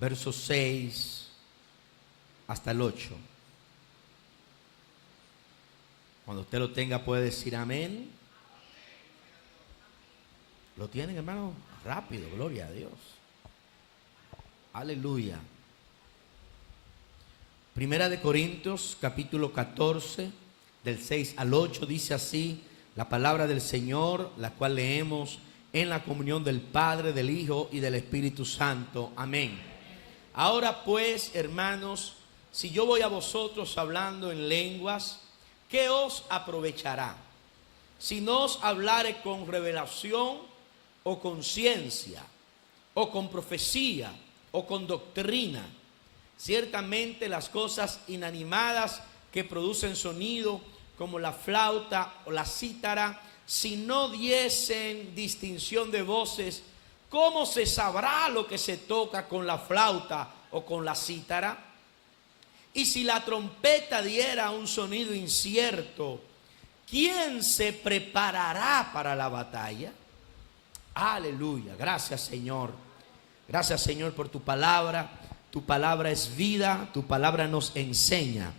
versos 6 hasta el 8. Cuando usted lo tenga puede decir amén. ¿Lo tienen, hermano? Rápido, gloria a Dios. Aleluya. Primera de Corintios, capítulo 14, del 6 al 8, dice así la palabra del Señor, la cual leemos en la comunión del Padre, del Hijo y del Espíritu Santo. Amén. Ahora pues, hermanos, si yo voy a vosotros hablando en lenguas, ¿qué os aprovechará? Si no os hablare con revelación o con ciencia, o con profecía, o con doctrina. Ciertamente las cosas inanimadas que producen sonido, como la flauta o la cítara, si no diesen distinción de voces, ¿cómo se sabrá lo que se toca con la flauta o con la cítara? Y si la trompeta diera un sonido incierto, ¿quién se preparará para la batalla? Aleluya. Gracias, Señor. Gracias, Señor, por tu palabra. Tu palabra es vida, tu palabra nos enseña.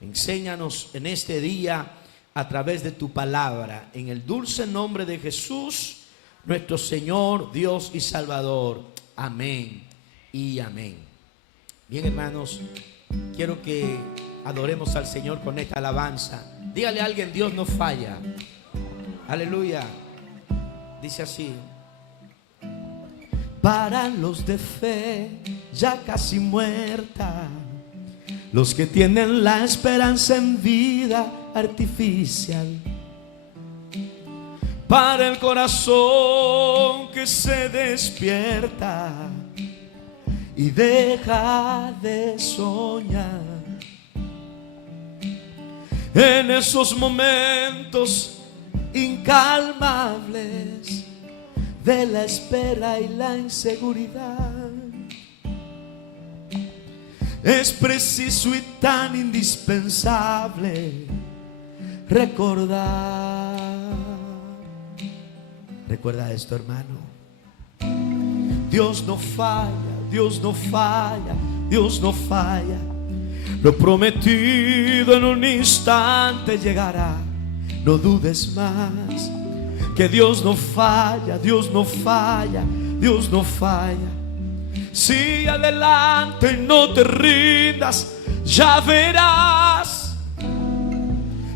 Enséñanos en este día a través de tu palabra. En el dulce nombre de Jesús, nuestro Señor, Dios y Salvador. Amén y amén. Bien, hermanos, quiero que adoremos al Señor con esta alabanza. Dígale a alguien, Dios no falla. Aleluya. Dice así. Para los de fe ya casi muerta, los que tienen la esperanza en vida artificial, para el corazón que se despierta y deja de soñar, en esos momentos incalmables de la espera y la inseguridad, es preciso y tan indispensable recordar. Recuerda esto, hermano. Dios no falla, Dios no falla, Dios no falla. Lo prometido en un instante llegará. No dudes más. Que Dios no falla, Dios no falla, Dios no falla. Sigue adelante y no te rindas, ya verás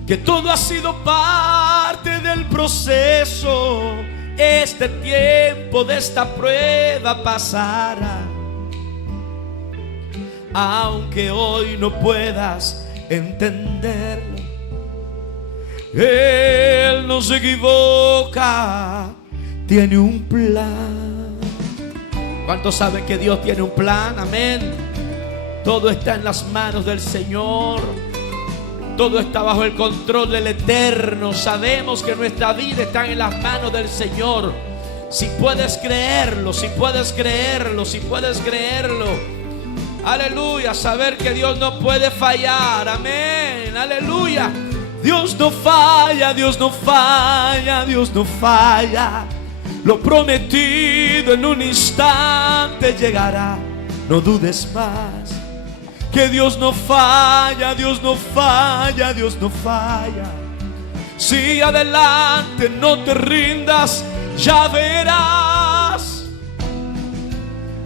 que todo ha sido parte del proceso. Este tiempo de esta prueba pasará. Aunque hoy no puedas entenderlo, Él no se equivoca, tiene un plan. ¿Cuántos saben que Dios tiene un plan? Amén. Todo está en las manos del Señor. Todo está bajo el control del Eterno. Sabemos que nuestra vida está en las manos del Señor. Si puedes creerlo, si puedes creerlo, si puedes creerlo. Aleluya, saber que Dios no puede fallar. Amén, aleluya. Dios no falla, Dios no falla, Dios no falla. Lo prometido en un instante llegará. No dudes más. Que Dios no falla, Dios no falla, Dios no falla. Sigue adelante, no te rindas, ya verás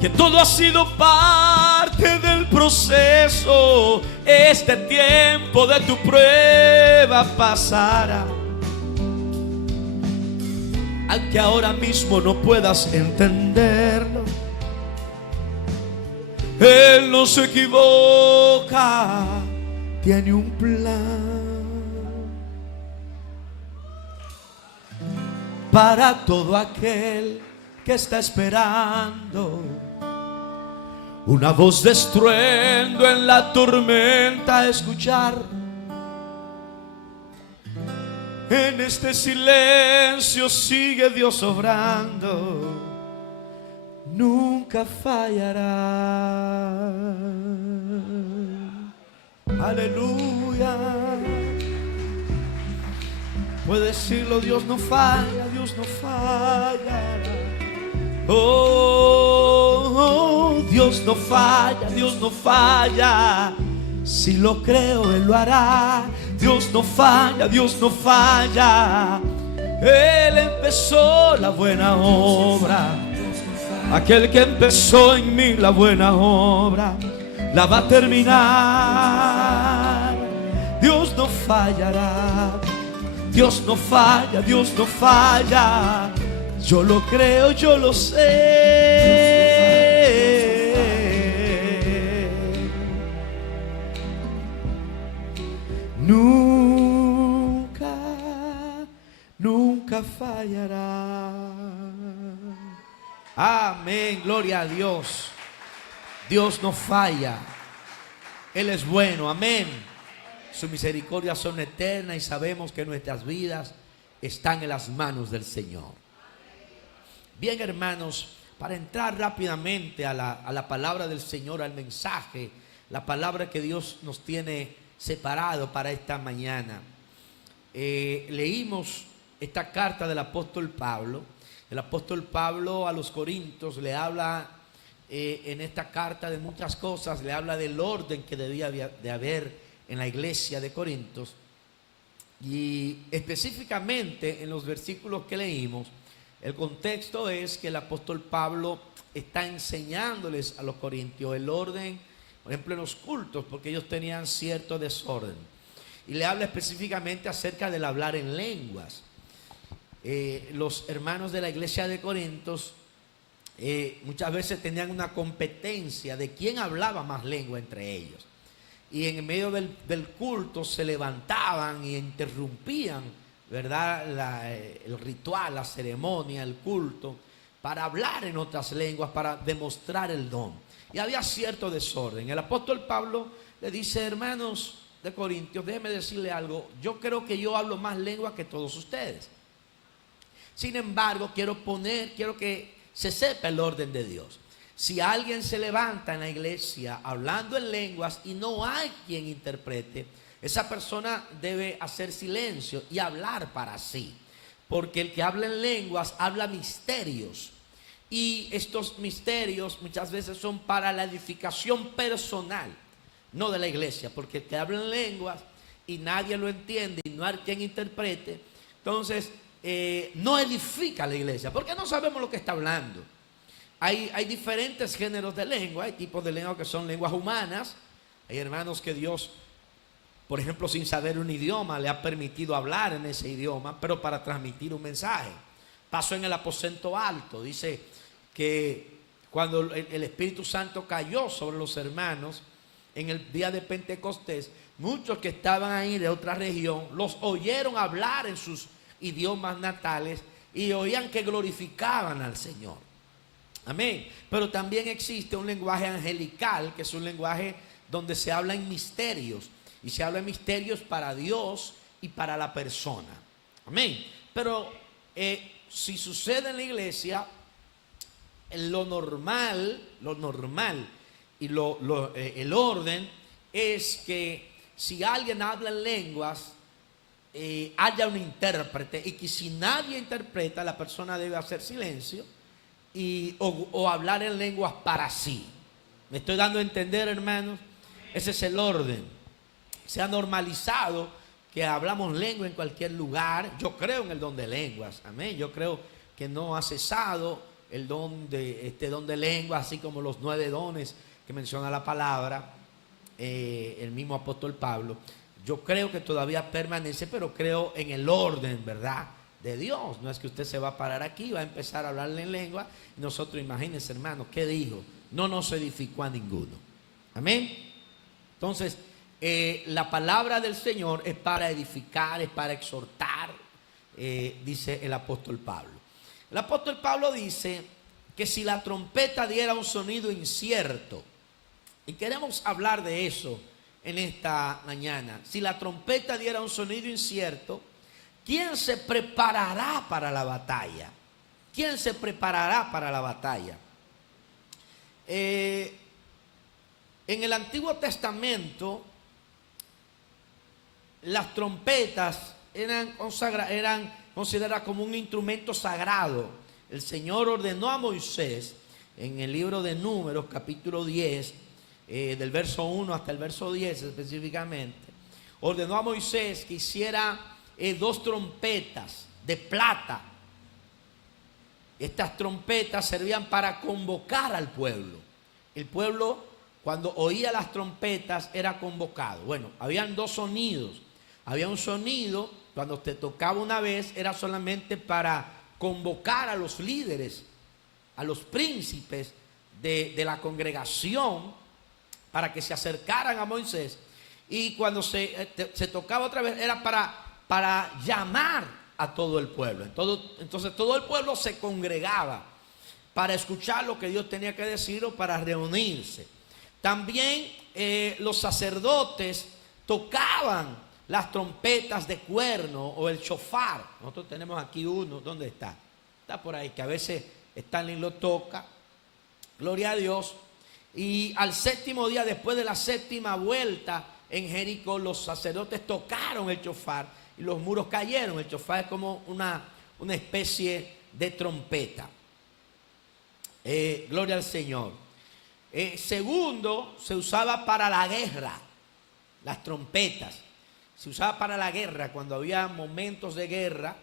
que todo ha sido parte del proceso. Este tiempo de tu prueba pasará. Aunque ahora mismo no puedas entenderlo, Él no se equivoca, tiene un plan para todo aquel que está esperando. Una voz de estruendo en la tormenta escuchar. En este silencio sigue Dios obrando. Nunca fallará. Aleluya. Puede decirlo, Dios no falla, Dios no falla. Oh, Dios Dios no falla, Dios no falla. Si lo creo, Él lo hará. Dios no falla, Dios no falla. Él empezó la buena obra. Aquel que empezó en mí la buena obra, la va a terminar. Dios no fallará. Dios no falla, Dios no falla. Yo lo creo, yo lo sé. Nunca, nunca fallará. Amén, gloria a Dios. Dios no falla. Él es bueno, amén. Sus misericordias son eternas y sabemos que nuestras vidas están en las manos del Señor. Bien, hermanos, para entrar rápidamente a la palabra del Señor, al mensaje, la palabra que Dios nos tiene separado para esta mañana. Leímos esta carta del apóstol Pablo. El apóstol Pablo a los Corintios le habla en esta carta de muchas cosas. Le habla del orden que debía de haber en la iglesia de Corintios, y específicamente en los versículos que leímos, el contexto es que el apóstol Pablo está enseñándoles a los corintios el orden, por ejemplo en los cultos, porque ellos tenían cierto desorden, y le habla específicamente acerca del hablar en lenguas. Los hermanos de la iglesia de Corintios muchas veces tenían una competencia de quién hablaba más lengua entre ellos. Y en medio del culto se levantaban y interrumpían, ¿verdad?, el ritual, la ceremonia, el culto, para hablar en otras lenguas, para demostrar el don. Y había cierto desorden. El apóstol Pablo le dice: hermanos de Corintios, déjenme decirle algo. Yo creo que yo hablo más lenguas que todos ustedes. Sin embargo, quiero que se sepa el orden de Dios. Si alguien se levanta en la iglesia hablando en lenguas y no hay quien interprete, esa persona debe hacer silencio y hablar para sí. Porque el que habla en lenguas habla misterios. Y estos misterios muchas veces son para la edificación personal, no de la iglesia. Porque el que habla en lenguas y nadie lo entiende y no hay quien interprete, entonces no edifica la iglesia, porque no sabemos lo que está hablando. Hay diferentes géneros de lengua. Hay tipos de lengua que son lenguas humanas. Hay hermanos que Dios, por ejemplo, sin saber un idioma, le ha permitido hablar en ese idioma, pero para transmitir un mensaje. Pasó en el aposento alto. Dice que cuando el Espíritu Santo cayó sobre los hermanos en el día de Pentecostés, muchos que estaban ahí de otra región los oyeron hablar en sus idiomas natales y oían que glorificaban al Señor. Amén. Pero también existe un lenguaje angelical, que es un lenguaje donde se habla en misterios. Y se habla en misterios para Dios y para la persona. Amén. Pero si sucede en la iglesia, lo normal y el orden es que si alguien habla en lenguas, haya un intérprete, y que si nadie interpreta, la persona debe hacer silencio o hablar en lenguas para sí. ¿Me estoy dando a entender, hermanos? Ese es el orden. Se ha normalizado que hablamos lengua en cualquier lugar. Yo creo en el don de lenguas, amén. Yo creo que no ha cesado el don de lenguas, así como los 9 dones que menciona la palabra, el mismo apóstol Pablo. Yo creo que todavía permanece, pero creo en el orden, ¿verdad?, de Dios. No es que usted se va a parar aquí y va a empezar a hablarle en lengua. Y nosotros, imagínense, hermanos, ¿qué dijo? No nos edificó a ninguno. Amén. Entonces, la palabra del Señor es para edificar, es para exhortar, dice el apóstol Pablo. El apóstol Pablo dice que si la trompeta diera un sonido incierto, y queremos hablar de eso en esta mañana. Si la trompeta diera un sonido incierto, ¿quién se preparará para la batalla? ¿Quién se preparará para la batalla? En el Antiguo Testamento, las trompetas eran consideradas como un instrumento sagrado. El Señor ordenó a Moisés en el libro de Números, capítulo 10, del verso 1 hasta el verso 10 específicamente, ordenó a Moisés que hiciera 2 trompetas de plata. Estas trompetas servían para convocar al pueblo. El pueblo, cuando oía las trompetas, era convocado. Bueno, habían 2 sonidos. Había un sonido, cuando te tocaba una vez, era solamente para convocar a los líderes, a los príncipes de la congregación, para que se acercaran a Moisés. Y cuando se tocaba otra vez, era para llamar a todo el pueblo. Entonces todo el pueblo se congregaba para escuchar lo que Dios tenía que decir o para reunirse. También los sacerdotes tocaban las trompetas de cuerno o el shofar. Nosotros tenemos aquí uno. ¿Dónde está? Está por ahí, que a veces Stanley lo toca. Gloria a Dios. Y al 7º día, después de la 7ª vuelta en Jericó, los sacerdotes tocaron el shofar y los muros cayeron. El shofar es como una especie de trompeta. Gloria al Señor. Segundo, se usaba para la guerra, las trompetas. Se usaba para la guerra. Cuando había momentos de guerra,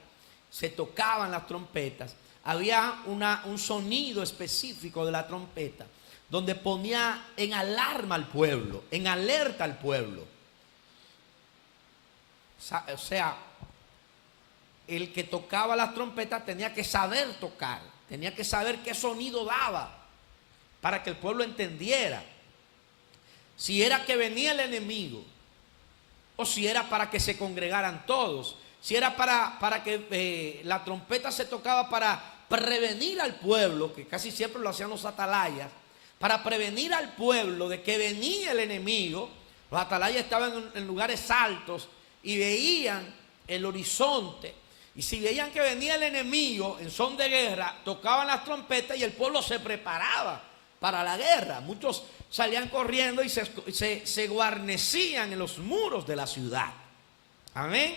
se tocaban las trompetas. Había un sonido específico de la trompeta, donde ponía en alarma al pueblo, en alerta al pueblo. O sea, el que tocaba las trompetas tenía que saber tocar, tenía que saber qué sonido daba, para que el pueblo entendiera si era que venía el enemigo, o si era para que se congregaran todos, si era para que la trompeta se tocaba para prevenir al pueblo, que casi siempre lo hacían los atalayas, para prevenir al pueblo de que venía el enemigo. Los atalayas estaban en lugares altos y veían el horizonte, y si veían que venía el enemigo en son de guerra, tocaban las trompetas y el pueblo se preparaba para la guerra. Muchos salían corriendo y se guarnecían en los muros de la ciudad. Amén.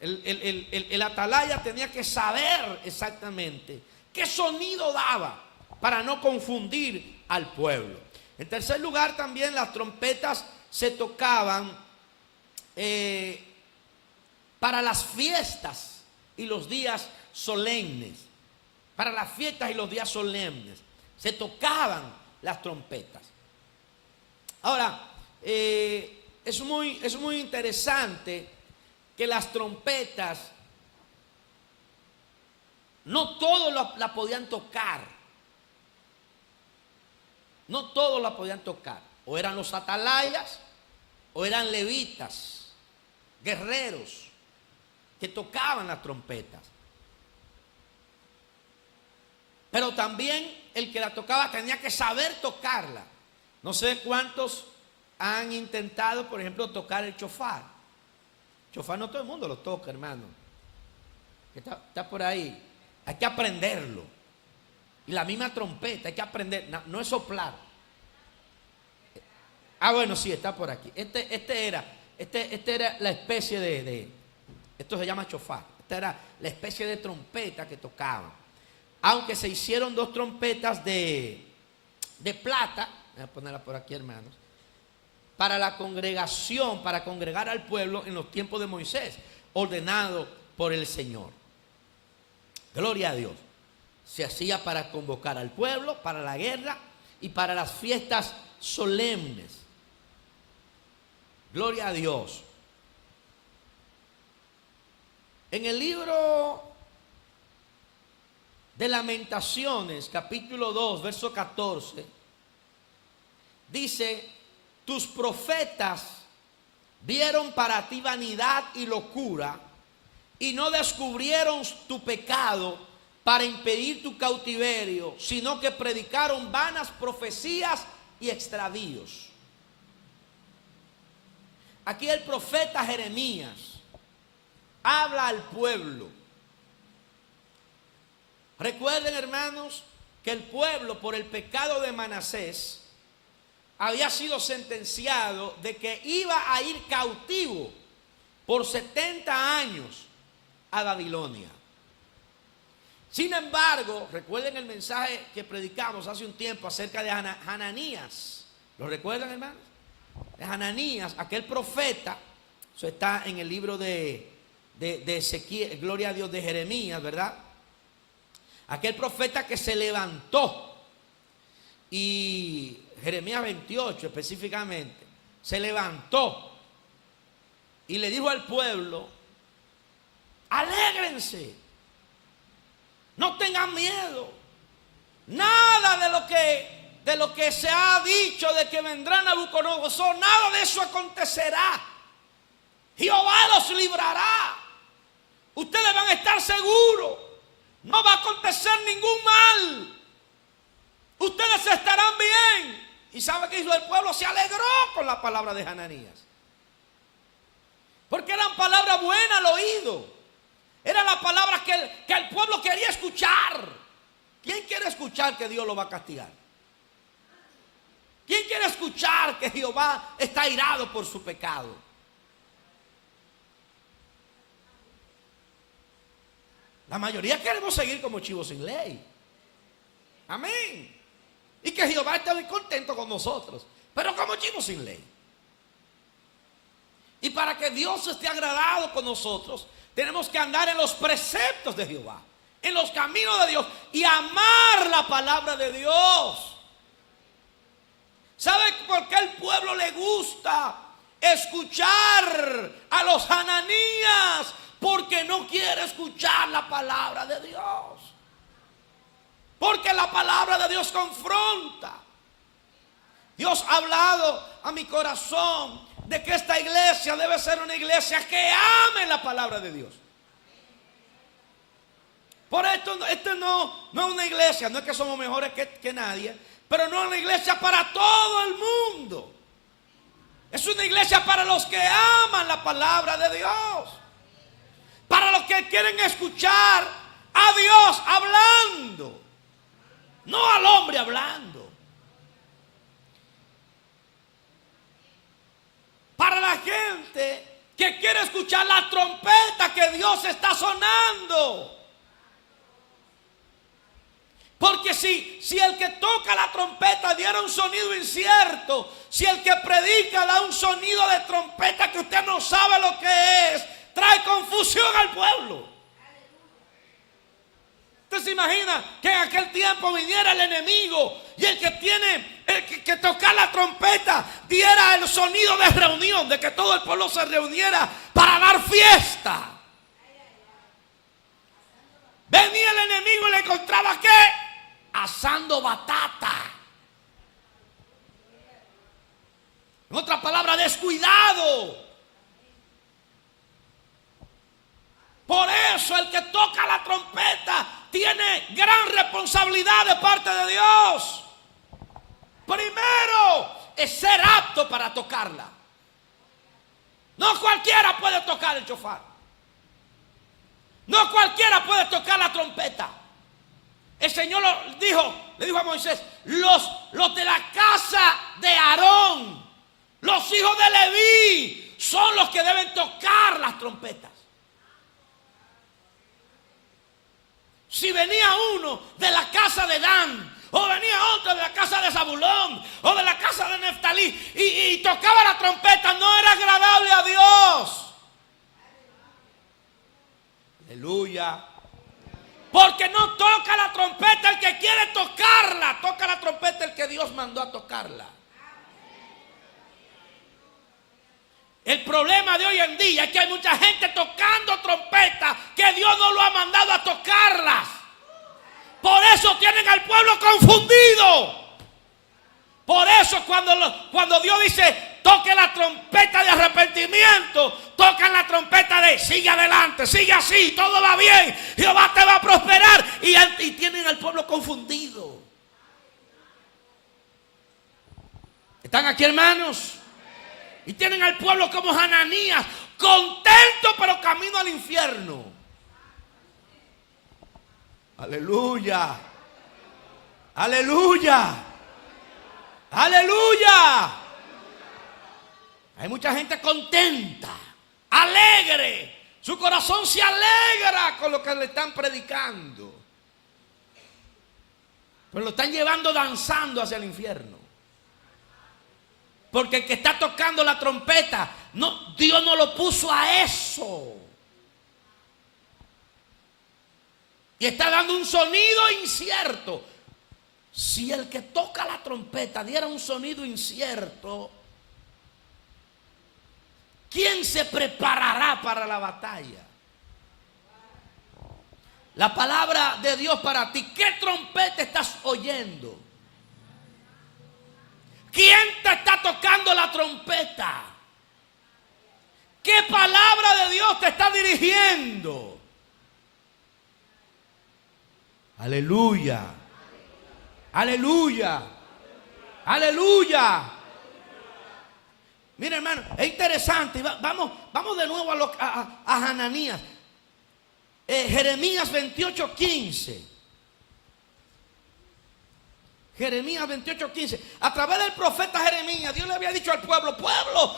El atalaya tenía que saber exactamente qué sonido daba para no confundir al pueblo. En tercer lugar, también las trompetas se tocaban para las fiestas y los días solemnes. Para las fiestas y los días solemnes se tocaban las trompetas. Ahora, es muy interesante que las trompetas no todos la podían tocar. No todos la podían tocar. O eran los atalayas, o eran levitas, guerreros, que tocaban las trompetas. Pero también el que la tocaba tenía que saber tocarla. No sé cuántos han intentado, por ejemplo, tocar el shofar. Shofar no todo el mundo lo toca, hermano. Está por ahí. Hay que aprenderlo. Y la misma trompeta, hay que aprender. No es soplar. Bueno, sí, está por aquí. Este era la especie de esto se llama shofar. Esta era la especie de trompeta que tocaban. Aunque se hicieron 2 trompetas de plata. Voy a ponerla por aquí, hermanos. Para la congregación, para congregar al pueblo en los tiempos de Moisés, ordenado por el Señor. Gloria a Dios. Se hacía para convocar al pueblo, para la guerra y para las fiestas solemnes. Gloria a Dios. En el libro de Lamentaciones, capítulo 2, verso 14, dice: tus profetas vieron para ti vanidad y locura, y no descubrieron tu pecado para impedir tu cautiverio, sino que predicaron vanas profecías y extravíos. Aquí el profeta Jeremías habla al pueblo. Recuerden, hermanos, que el pueblo, por el pecado de Manasés, había sido sentenciado de que iba a ir cautivo por 70 años a Babilonia. Sin embargo, recuerden el mensaje que predicamos hace un tiempo acerca de Hananías. ¿Lo recuerdan, hermanos? De Hananías, aquel profeta. Eso está en el libro de Ezequiel, gloria a Dios, de Jeremías, ¿verdad? Aquel profeta que se levantó. Y Jeremías 28 específicamente, se levantó y le dijo al pueblo: alégrense, no tengan miedo. Nada de lo que se ha dicho de que vendrá Nabucodonosor, nada de eso acontecerá. Jehová los librará. Ustedes van a estar seguros. No va a acontecer ningún mal. Ustedes estarán bien. ¿Y sabe qué hizo el pueblo? Se alegró con la palabra de Hananías. Porque eran palabras buenas al oído. Eran las palabras que el pueblo quería escuchar. ¿Quién quiere escuchar que Dios lo va a castigar? ¿Quién quiere escuchar que Jehová está airado por su pecado? La mayoría queremos seguir como chivos sin ley. Amén. Y que Jehová esté muy contento con nosotros, pero como chivos sin ley. Y para que Dios esté agradado con nosotros, tenemos que andar en los preceptos de Jehová, en los caminos de Dios y amar la palabra de Dios. ¿Sabe por qué al pueblo le gusta escuchar a los Hananías? Porque no quiere escuchar la palabra de Dios. Porque la palabra de Dios confronta. Dios ha hablado a mi corazón de que esta iglesia debe ser una iglesia que ame la palabra de Dios. Por esto no es una iglesia, no es que somos mejores que nadie, pero no es una iglesia para todo el mundo. Es una iglesia para los que aman la palabra de Dios. Para los que quieren escuchar a Dios hablando, no al hombre hablando. Para la gente que quiere escuchar la trompeta que Dios está sonando. Porque si el que toca la trompeta diera un sonido incierto, si el que predica da un sonido de trompeta que usted no sabe lo que es, trae confusión al pueblo. ¿Usted se imagina que en aquel tiempo viniera el enemigo y el que tiene que tocar la trompeta diera el sonido de reunión, de que todo el pueblo se reuniera para dar fiesta? Venía el enemigo y le encontraba ¿qué? Asando batata. En otras palabras, descuidado. Por eso el que toca la trompeta tiene gran responsabilidad de parte de Dios. Primero es ser apto para tocarla. No cualquiera puede tocar el shofar. No cualquiera puede tocar la trompeta. El Señor le dijo a Moisés: los de la casa de Aarón, los hijos de Leví, son los que deben tocar las trompetas. Si venía uno de la casa de Dan, o venía otro de la casa de Zabulón, o de la casa de Neftalí, y tocaba la trompeta, no era agradable a Dios. Aleluya. Porque no toca la trompeta el que quiere tocarla, toca la trompeta el que Dios mandó a tocarla. El problema de hoy en día es que hay mucha gente tocando trompetas que Dios no lo ha mandado a tocarlas. Por eso tienen al pueblo confundido. Por eso cuando Dios dice toque la trompeta de arrepentimiento, tocan la trompeta de sigue adelante, sigue así, todo va bien, Jehová te va a prosperar, y tienen al pueblo confundido. ¿Están aquí, hermanos? Y tienen al pueblo como Hananías, contento pero camino al infierno. Aleluya. Aleluya. Aleluya. Hay mucha gente contenta, alegre. Su corazón se alegra con lo que le están predicando. Pero lo están llevando danzando hacia el infierno. Porque el que está tocando la trompeta, no, Dios no lo puso a eso. Y está dando un sonido incierto. Si el que toca la trompeta diera un sonido incierto, ¿quién se preparará para la batalla? La palabra de Dios para ti. ¿Qué trompeta estás oyendo? ¿Quién te está tocando la trompeta? ¿Qué palabra de Dios te está dirigiendo? Aleluya. Aleluya. Aleluya. Mira, hermano, es interesante. Vamos de nuevo a Hananías. Jeremías 28:15. Jeremías 28:15. A través del profeta Jeremías, Dios le había dicho al pueblo: pueblo,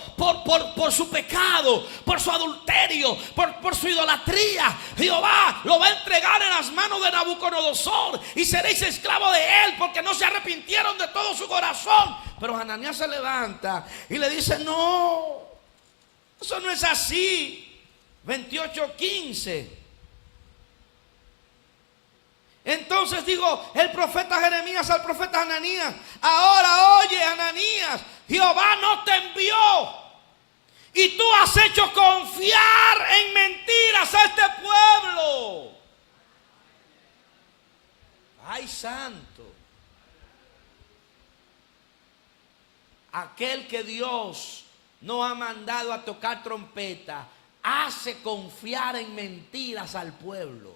por su pecado, por su adulterio, por su idolatría, Jehová lo va a entregar en las manos de Nabucodonosor y seréis esclavos de él, porque no se arrepintieron de todo su corazón. Pero Hananías se levanta y le dice: no, eso no es así. 28:15. Entonces digo el profeta Jeremías al profeta Hananías: ahora oye, Hananías, Jehová no te envió y tú has hecho confiar en mentiras a este pueblo. Ay, santo. Aquel que Dios no ha mandado a tocar trompeta hace confiar en mentiras al pueblo.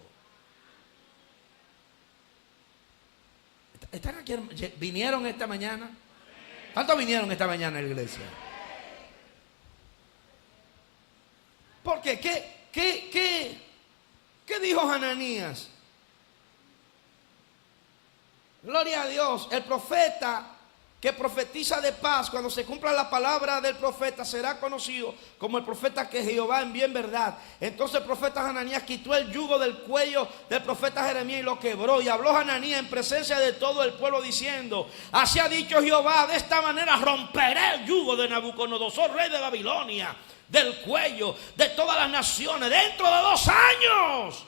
¿Están aquí? ¿Vinieron esta mañana? ¿Cuántos vinieron esta mañana a la iglesia? ¿Por qué? ¿Qué dijo Hananías? Gloria a Dios. El profeta que profetiza de paz, cuando se cumpla la palabra del profeta, será conocido como el profeta que Jehová envió en verdad. Entonces el profeta Hananías quitó el yugo del cuello del profeta Jeremías y lo quebró. Y habló Hananías en presencia de todo el pueblo diciendo: así ha dicho Jehová, de esta manera romperé el yugo de Nabucodonosor, rey de Babilonia, del cuello de todas las naciones dentro de 2 años.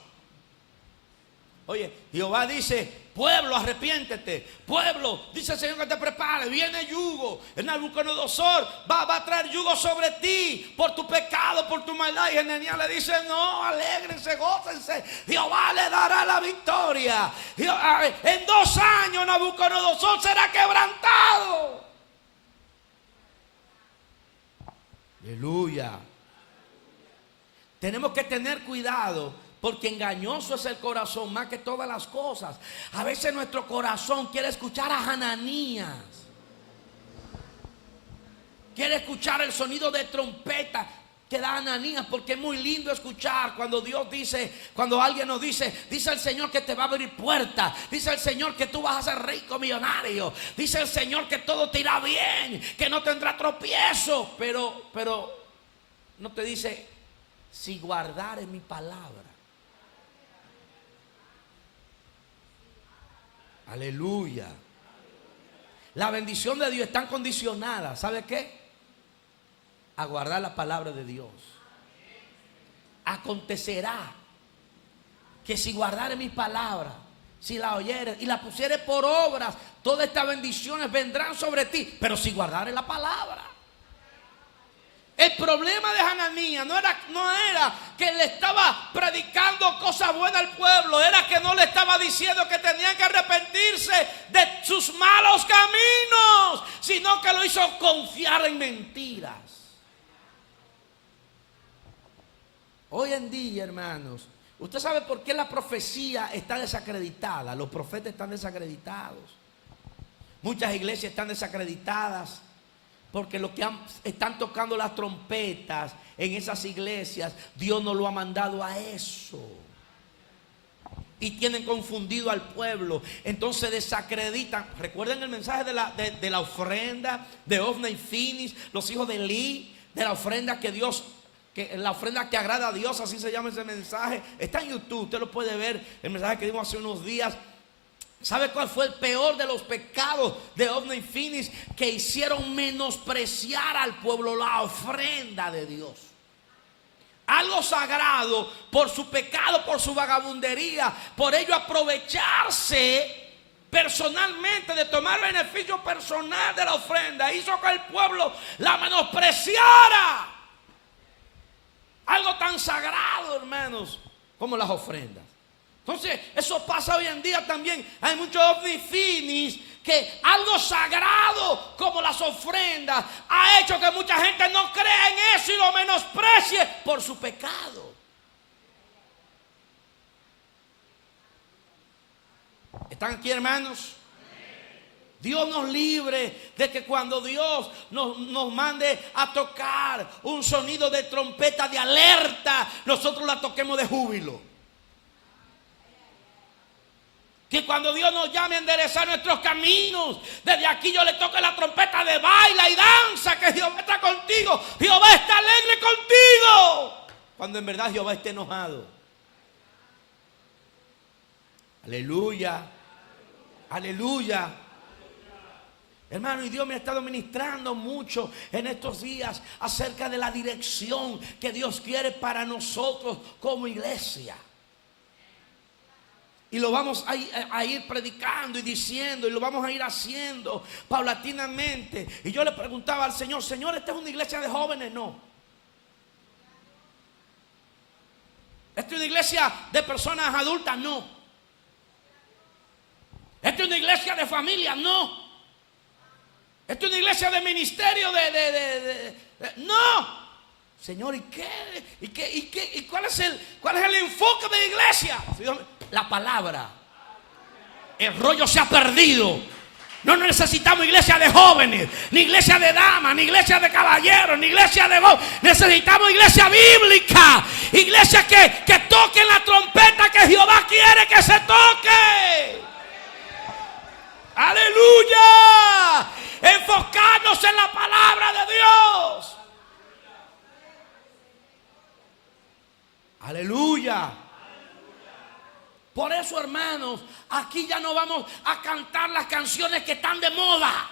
Oye, Jehová dice: pueblo, arrepiéntete. Pueblo, dice el Señor que te prepare. Viene yugo. El Nabucodonosor va a traer yugo sobre ti por tu pecado, por tu maldad. Y Hananías le dice: no, alégrense, gócense. Jehová le dará la victoria. En 2 años Nabucodonosor será quebrantado. Aleluya. Tenemos que tener cuidado, porque engañoso es el corazón más que todas las cosas. A veces nuestro corazón quiere escuchar a Hananías. Quiere escuchar el sonido de trompeta que da Hananías, porque es muy lindo escuchar cuando Dios dice, cuando alguien nos dice: dice el Señor que te va a abrir puertas, dice el Señor que tú vas a ser rico, millonario, dice el Señor que todo te irá bien, que no tendrá tropiezo. Pero no te dice: si guardare mi palabra. Aleluya. La bendición de Dios está condicionada, ¿sabe qué? A guardar la palabra de Dios. Acontecerá que si guardare mi palabra, si la oyeres y la pusieres por obras, todas estas bendiciones vendrán sobre ti. Pero si guardare la palabra. El problema de Hananías no era que le estaba predicando cosas buenas al pueblo, era que no le estaba diciendo que tenían que arrepentirse de sus malos caminos, sino que lo hizo confiar en mentiras. Hoy en día, hermanos, ¿usted sabe por qué la profecía está desacreditada? Los profetas están desacreditados. Muchas iglesias están desacreditadas porque los que están tocando las trompetas en esas iglesias, Dios no lo ha mandado a eso. Y tienen confundido al pueblo. Entonces desacreditan. Recuerden el mensaje de la ofrenda de Ofni y Finis, los hijos de Eli, de la ofrenda la ofrenda que agrada a Dios, así se llama ese mensaje. Está en YouTube, usted lo puede ver. El mensaje que dimos hace unos días. ¿Sabe cuál fue el peor de los pecados de Ofni y Finis? Que hicieron menospreciar al pueblo la ofrenda de Dios. Algo sagrado, por su pecado, por su vagabundería, por ello aprovecharse personalmente, de tomar beneficio personal de la ofrenda, hizo que el pueblo la menospreciara. Algo tan sagrado, hermanos, como las ofrendas. Entonces, eso pasa hoy en día también. Hay muchos Ofni y Finis que algo sagrado como las ofrendas ha hecho que mucha gente no crea en eso y lo menosprecie por su pecado. ¿Están aquí, hermanos? Dios nos libre de que cuando Dios nos mande a tocar un sonido de trompeta de alerta, nosotros la toquemos de júbilo. Que cuando Dios nos llame a enderezar nuestros caminos, desde aquí yo le toque la trompeta de baila y danza, que Jehová está contigo, Jehová está alegre contigo, cuando en verdad Jehová esté enojado. Aleluya, aleluya. Hermano, y Dios me ha estado ministrando mucho en estos días acerca de la dirección que Dios quiere para nosotros como iglesia. Y lo vamos a ir predicando y diciendo, y lo vamos a ir haciendo paulatinamente. Y yo le preguntaba al Señor, Señor, ¿esta es una iglesia de jóvenes? No. ¿Esta es una iglesia de personas adultas? No. ¿Esta es una iglesia de familia? No. ¿Esta es una iglesia de ministerio? No. Señor, ¿y cuál es el enfoque de la iglesia? La palabra. El rollo se ha perdido. No necesitamos iglesia de jóvenes, ni iglesia de damas, ni iglesia de caballeros, ni iglesia de voz. Necesitamos iglesia bíblica. Iglesia que toquen la trompeta que Jehová quiere que se toque. Aleluya. Enfocarnos en la palabra de Dios. Aleluya. Por eso, hermanos, aquí ya no vamos a cantar las canciones que están de moda.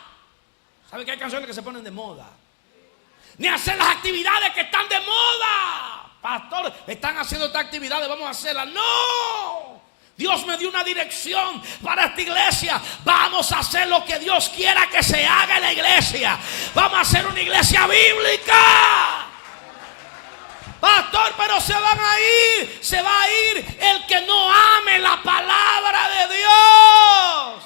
¿Saben que hay canciones que se ponen de moda? Ni hacer las actividades que están de moda. Pastor, están haciendo estas actividades, vamos a hacerlas. No. Dios me dio una dirección para esta iglesia. Vamos a hacer lo que Dios quiera que se haga en la iglesia. Vamos a hacer una iglesia bíblica. Pastor, pero se va a ir el que no ame la palabra de Dios.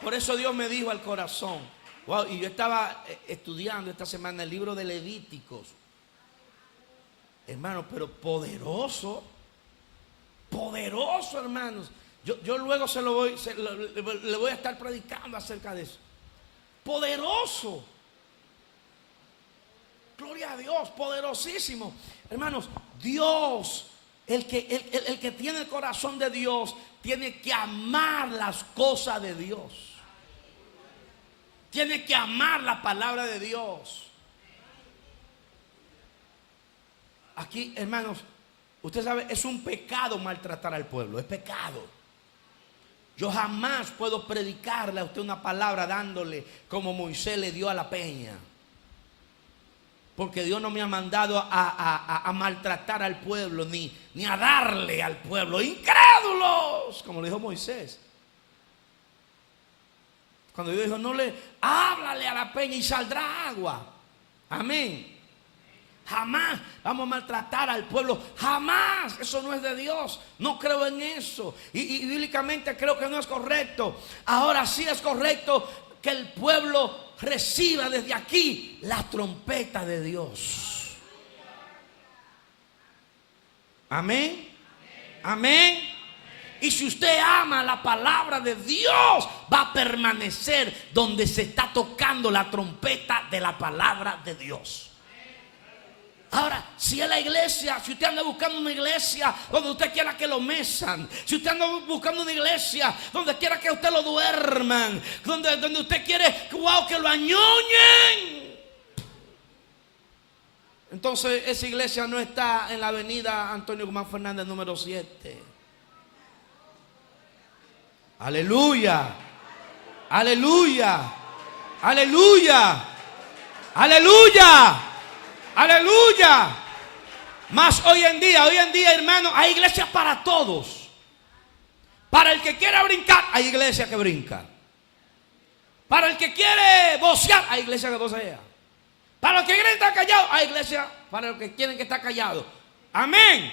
Por eso Dios me dijo al corazón. Wow, y yo estaba estudiando esta semana el libro de Levíticos. Hermano, pero poderoso, hermanos. Yo luego le voy a estar predicando acerca de eso. Poderoso. Gloria a Dios, poderosísimo. Hermanos, Dios, el que tiene el corazón de Dios, tiene que amar las cosas de Dios. Tiene que amar la palabra de Dios. Aquí, hermanos, usted sabe, es un pecado maltratar al pueblo, es pecado. Yo jamás puedo predicarle a usted una palabra dándole como Moisés le dio a la peña. Porque Dios no me ha mandado a maltratar al pueblo, ni a darle al pueblo. ¡Incrédulos! Como le dijo Moisés. Cuando Dios dijo, háblale a la peña y saldrá agua. Amén. Jamás vamos a maltratar al pueblo. Jamás. Eso no es de Dios. No creo en eso. Y bíblicamente creo que no es correcto. Ahora sí es correcto que el pueblo reciba desde aquí la trompeta de Dios. Amén. Amén. Y si usted ama la palabra de Dios, va a permanecer donde se está tocando la trompeta de la palabra de Dios. Ahora, si es la iglesia, si usted anda buscando una iglesia donde usted quiera que lo mesan, si usted anda buscando una iglesia donde quiera que usted lo duerman, donde usted quiere que lo añoñen, entonces esa iglesia no está en la avenida Antonio Guzmán Fernández número 7. Aleluya. Aleluya. Aleluya. Aleluya. Aleluya. Más hoy en día, hermano, hay iglesias para todos. Para el que quiera brincar, hay iglesia que brinca. Para el que quiere vocear, hay iglesia que vocea. Para los que quieren estar callados, hay iglesia para los que quieren que estar callados. Amén.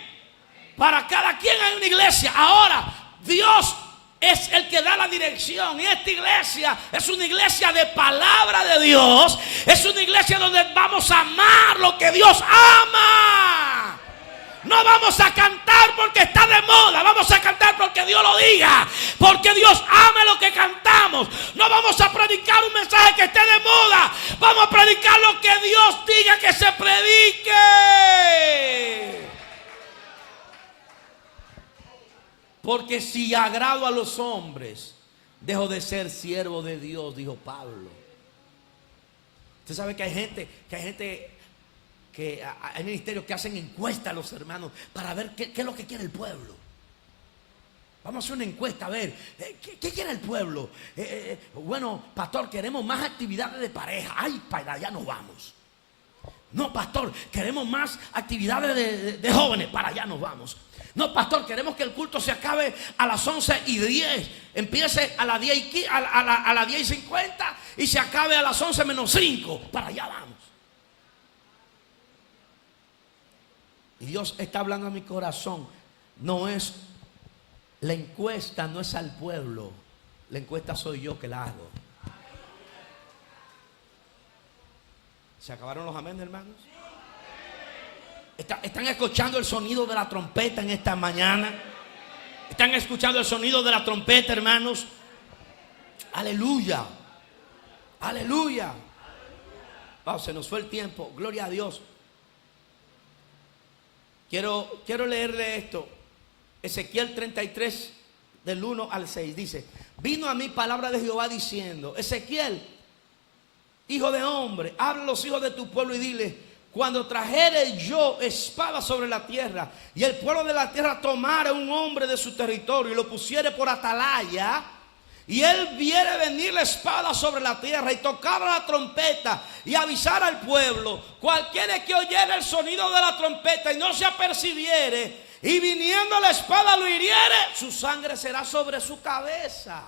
Para cada quien hay una iglesia. Ahora, Dios es el que da la dirección. Y esta iglesia es una iglesia de palabra de Dios. Es una iglesia donde vamos a amar lo que Dios ama. No vamos a cantar porque está de moda. Vamos a cantar porque Dios lo diga. Porque Dios ama lo que cantamos. No vamos a predicar un mensaje que esté de moda. Vamos a predicar lo que Dios diga que se predique. Porque si agrado a los hombres, dejo de ser siervo de Dios, dijo Pablo. Usted sabe que hay gente que hay ministerios que hacen encuestas a los hermanos para ver qué es lo que quiere el pueblo. Vamos a hacer una encuesta a ver qué quiere el pueblo. Bueno, pastor, queremos más actividades de pareja. Ay, para allá nos vamos. No, pastor, queremos más actividades de jóvenes. Para allá nos vamos. No, pastor, queremos que el culto se acabe a las 11:10. Empiece a las 10:50 y se acabe a las 11:05. Para allá vamos. Y Dios está hablando a mi corazón. No es la encuesta, no es al pueblo. La encuesta soy yo que la hago. ¿Se acabaron los amén, hermanos? ¿Están escuchando el sonido de la trompeta en esta mañana? ¿Están escuchando el sonido de la trompeta, hermanos? Aleluya. Aleluya. Oh, se nos fue el tiempo. Gloria a Dios. Quiero leerle esto. Ezequiel 33, del 1 al 6. Dice: vino a mí palabra de Jehová diciendo: Ezequiel, hijo de hombre, habla a los hijos de tu pueblo y dile: cuando trajere yo espada sobre la tierra y el pueblo de la tierra tomara un hombre de su territorio y lo pusiere por atalaya, y él viere venir la espada sobre la tierra y tocara la trompeta y avisara al pueblo, cualquiera que oyera el sonido de la trompeta y no se apercibiere, y viniendo la espada lo hiriere, su sangre será sobre su cabeza.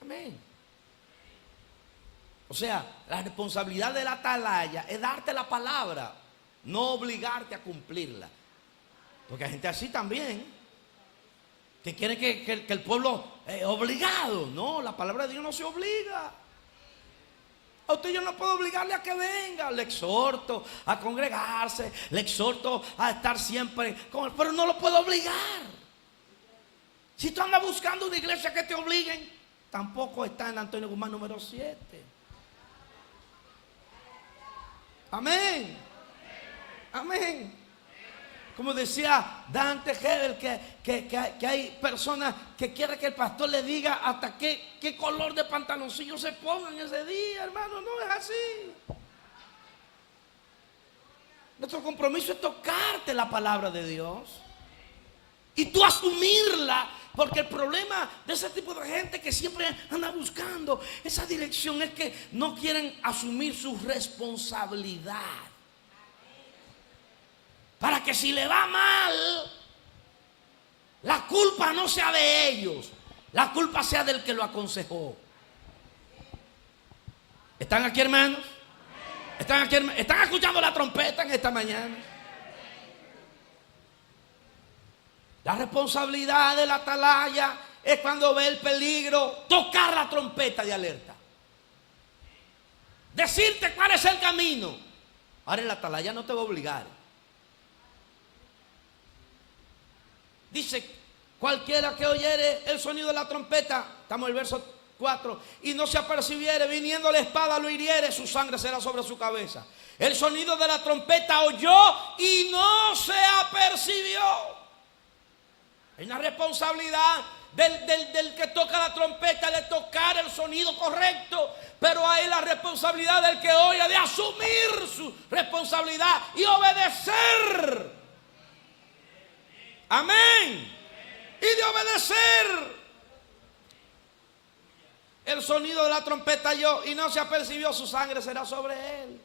Amén. O sea, la responsabilidad de la atalaya es darte la palabra, no obligarte a cumplirla. Porque hay gente así también, que quiere que el pueblo obligado. No, la palabra de Dios no se obliga. A usted yo no puedo obligarle a que venga. Le exhorto a congregarse, le exhorto a estar siempre con él, pero no lo puedo obligar. Si tú andas buscando una iglesia que te obliguen, tampoco está en Antonio Guzmán número 7. Amén. Amén. Como decía Dante Hebel, que hay personas que quieren que el pastor le diga hasta qué color de pantaloncillo se pongan ese día, hermano. No es así. Nuestro compromiso es tocarte la palabra de Dios y tú asumirla. Porque el problema de ese tipo de gente que siempre anda buscando esa dirección es que no quieren asumir su responsabilidad. Para que si le va mal, la culpa no sea de ellos, la culpa sea del que lo aconsejó. ¿Están aquí, hermanos? ¿Están aquí, hermanos? ¿Están escuchando la trompeta en esta mañana? La responsabilidad de la atalaya es, cuando ve el peligro, tocar la trompeta de alerta. Decirte cuál es el camino. Ahora el atalaya no te va a obligar. Dice: cualquiera que oyere el sonido de la trompeta, estamos en el verso 4, y no se apercibiere, viniendo la espada lo hiriere, su sangre será sobre su cabeza. El sonido de la trompeta oyó y no se apercibió. Hay una responsabilidad del que toca la trompeta de tocar el sonido correcto, pero hay la responsabilidad del que oye de asumir su responsabilidad y obedecer. Amén. y de obedecer. El sonido de la trompeta oyó y no se apercibió, su sangre será sobre él.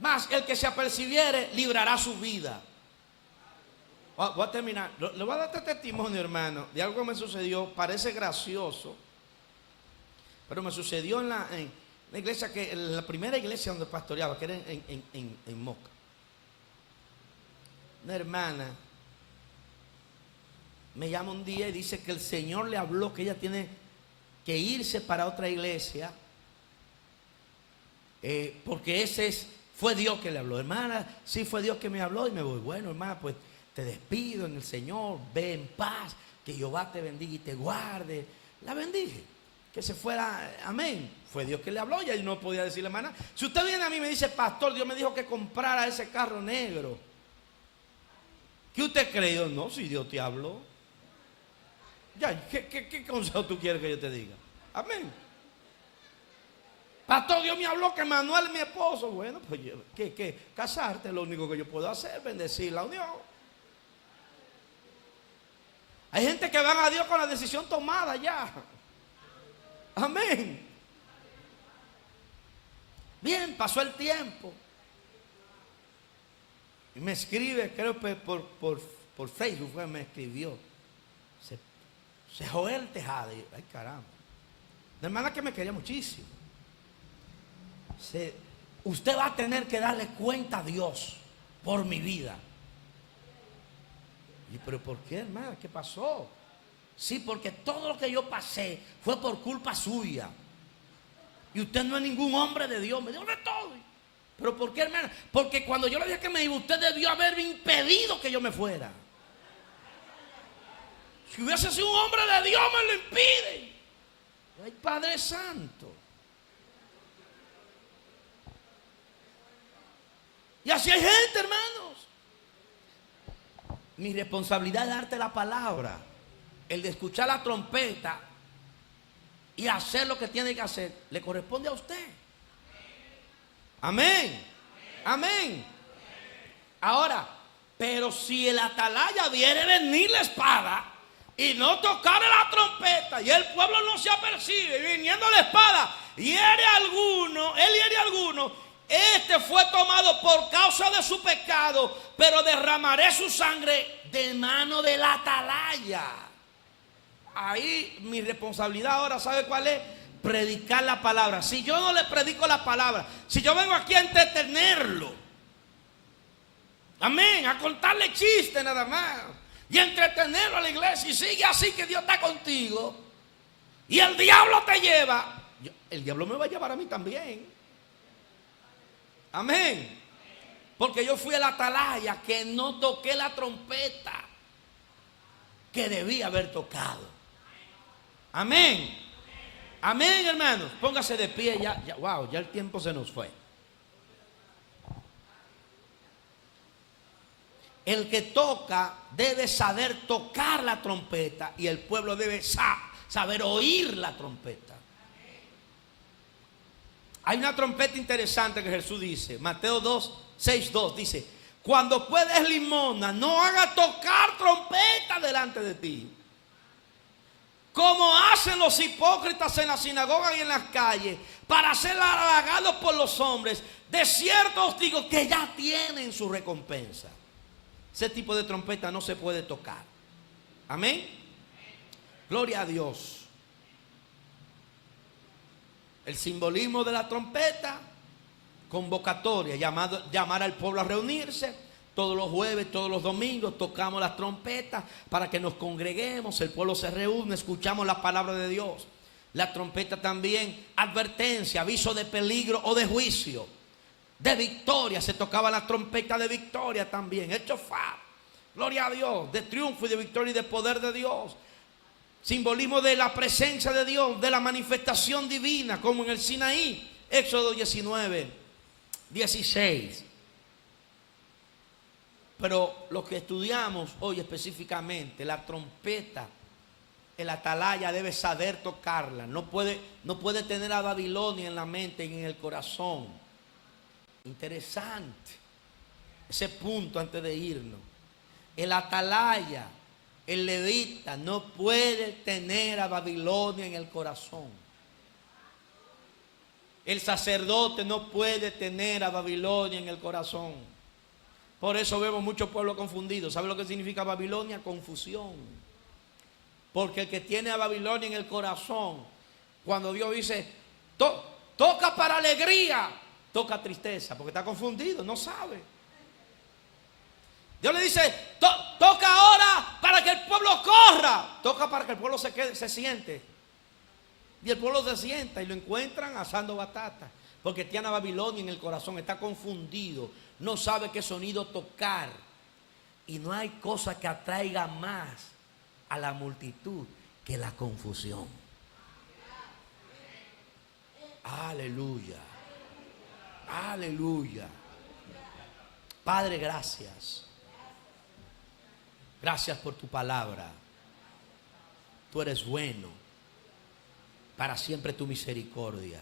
Mas el que se apercibiere librará su vida. Voy a terminar. Le voy a dar este testimonio, hermano, de algo que me sucedió. Parece gracioso, pero me sucedió en la iglesia, en la primera iglesia donde pastoreaba, que era en Moca. Una hermana me llama un día y dice que el Señor le habló que ella tiene que irse para otra iglesia, porque fue Dios que le habló. Hermana, sí fue Dios que me habló y me voy. Bueno, hermana, pues te despido en el Señor, ve en paz, que Jehová te bendiga y te guarde. La bendije, que se fuera, amén. Fue Dios que le habló, y ahí no podía decirle, hermana, si usted viene a mí y me dice, pastor, Dios me dijo que comprara ese carro negro, ¿qué usted creyó? No, si Dios te habló. Ya, ¿qué consejo tú quieres que yo te diga? Amén. Pastor, Dios me habló que Manuel es mi esposo. Bueno, pues ¿qué? Casarte es lo único que yo puedo hacer, bendecir la unión. Hay gente que van a Dios con la decisión tomada ya. Amén. Bien, pasó el tiempo. Y me escribe, creo que por Facebook me escribió. Joel Tejada. Ay, caramba. La hermana que me quería muchísimo. Usted va a tener que darle cuenta a Dios por mi vida. Y pero ¿por qué, hermana? ¿Qué pasó? Sí, porque todo lo que yo pasé fue por culpa suya. Y usted no es ningún hombre de Dios. Me dijo de todo. ¿Pero por qué, hermana? Porque cuando yo le dije que me iba, usted debió haberme impedido que yo me fuera. Si hubiese sido un hombre de Dios, me lo impide. Ay, Padre Santo. Y así hay gente, hermanos. Mi responsabilidad es darte la palabra. El de escuchar la trompeta y hacer lo que tiene que hacer, le corresponde a usted. Amén. Amén. Ahora, pero si el atalaya viere venir la espada y no tocar la trompeta, y el pueblo no se apercibe, viniendo la espada, hiere a alguno, él hiere a alguno, este fue tomado por causa de su pecado, pero derramaré su sangre de mano del atalaya. Ahí mi responsabilidad ahora, ¿sabe cuál es? Predicar la palabra. Si yo no le predico la palabra, si yo vengo aquí a entretenerlo, amén, a contarle chistes nada más, y entretenerlo a la iglesia, y sigue así que Dios está contigo, y el diablo te lleva, el diablo me va a llevar a mí también. Amén. Porque yo fui el atalaya que no toqué la trompeta que debía haber tocado. Amén. Amén, hermanos. Póngase de pie ya. Wow, ya el tiempo se nos fue. El que toca debe saber tocar la trompeta, y el pueblo debe saber oír la trompeta. Hay una trompeta interesante que Jesús dice, Mateo 6:2 dice, cuando puedes limosna, no hagas tocar trompeta delante de ti, como hacen los hipócritas en las sinagogas y en las calles, para ser halagados por los hombres. De cierto os digo que ya tienen su recompensa. Ese tipo de trompeta no se puede tocar. Amén. Gloria a Dios. El simbolismo de la trompeta, convocatoria, llamar al pueblo a reunirse. Todos los jueves, todos los domingos tocamos las trompetas para que nos congreguemos, el pueblo se reúne, escuchamos la palabra de Dios. La trompeta también, advertencia, aviso de peligro o de juicio, de victoria. Se tocaba la trompeta de victoria también, el shofar, gloria a Dios, de triunfo y de victoria y de poder de Dios. Simbolismo de la presencia de Dios, de la manifestación divina, como en el Sinaí, Éxodo 19:16. Pero lo que estudiamos hoy específicamente, la trompeta, el atalaya debe saber tocarla. No puede tener a Babilonia en la mente y en el corazón. Interesante ese punto antes de irnos. El atalaya el levita no puede tener a Babilonia en el corazón. El sacerdote no puede tener a Babilonia en el corazón. Por eso vemos muchos pueblos confundidos. ¿Sabe lo que significa Babilonia? Confusión. Porque el que tiene a Babilonia en el corazón, cuando Dios dice, toca para alegría, toca tristeza, porque está confundido, no sabe. Dios le dice, toca ahora para que el pueblo corra, toca para que el pueblo se quede, se siente. Y el pueblo se sienta y lo encuentran asando batata, porque tiene a Babilonia en el corazón, está confundido, no sabe qué sonido tocar. Y no hay cosa que atraiga más a la multitud que la confusión. Aleluya. Aleluya. Padre, gracias. Gracias por tu palabra. Tú eres bueno. Para siempre tu misericordia.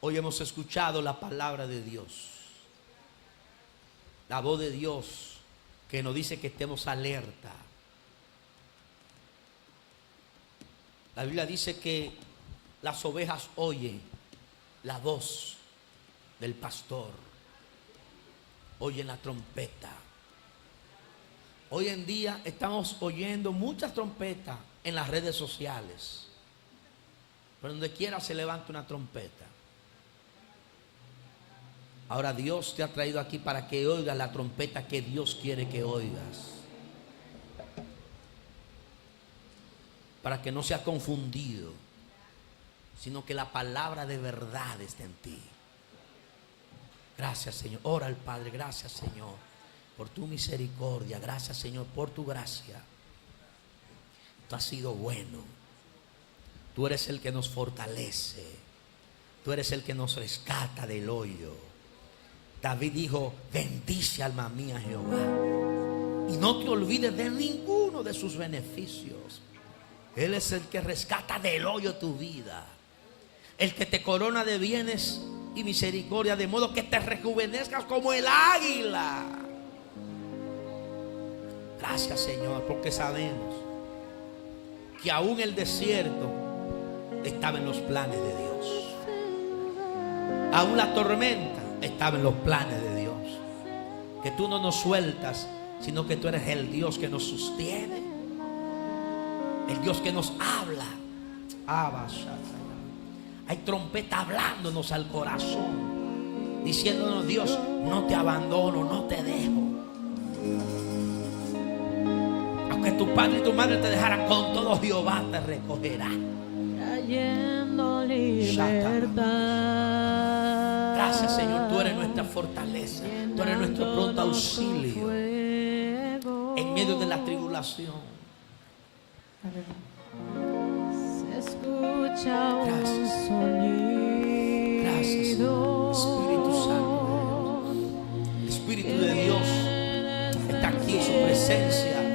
Hoy hemos escuchado la palabra de Dios. La voz de Dios que nos dice que estemos alerta. La Biblia dice que las ovejas oyen la voz del pastor. Oyen la trompeta. Hoy en día estamos oyendo muchas trompetas en las redes sociales. Pero donde quiera se levanta una trompeta. Ahora Dios te ha traído aquí para que oigas la trompeta que Dios quiere que oigas. Para que no seas confundido, sino que la palabra de verdad esté en ti. Gracias, Señor. Ora al Padre. Gracias, Señor, por tu misericordia. Gracias, Señor, por tu gracia. Tú has sido bueno. Tú eres el que nos fortalece. Tú eres el que nos rescata del hoyo. David dijo, bendice alma mía Jehová, y no te olvides de ninguno de sus beneficios. Él es el que rescata del hoyo tu vida, el que te corona de bienes y misericordia, de modo que te rejuvenezcas como el águila. Gracias, Señor, porque sabemos que aún el desierto estaba en los planes de Dios. Aún la tormenta estaba en los planes de Dios. Que tú no nos sueltas, sino que tú eres el Dios que nos sostiene, el Dios que nos habla. Hay trompeta hablándonos al corazón, diciéndonos, Dios, no te abandono, no te dejo. Aunque tu padre y tu madre te dejaran, con todo Jehová te recogerá. Trayendo libertad. Gracias, Señor, tú eres nuestra fortaleza, tú eres nuestro pronto auxilio en medio de la tribulación. Se escucha un sonido. Gracias, Señor. Espíritu Santo, Espíritu de Dios está aquí en su presencia.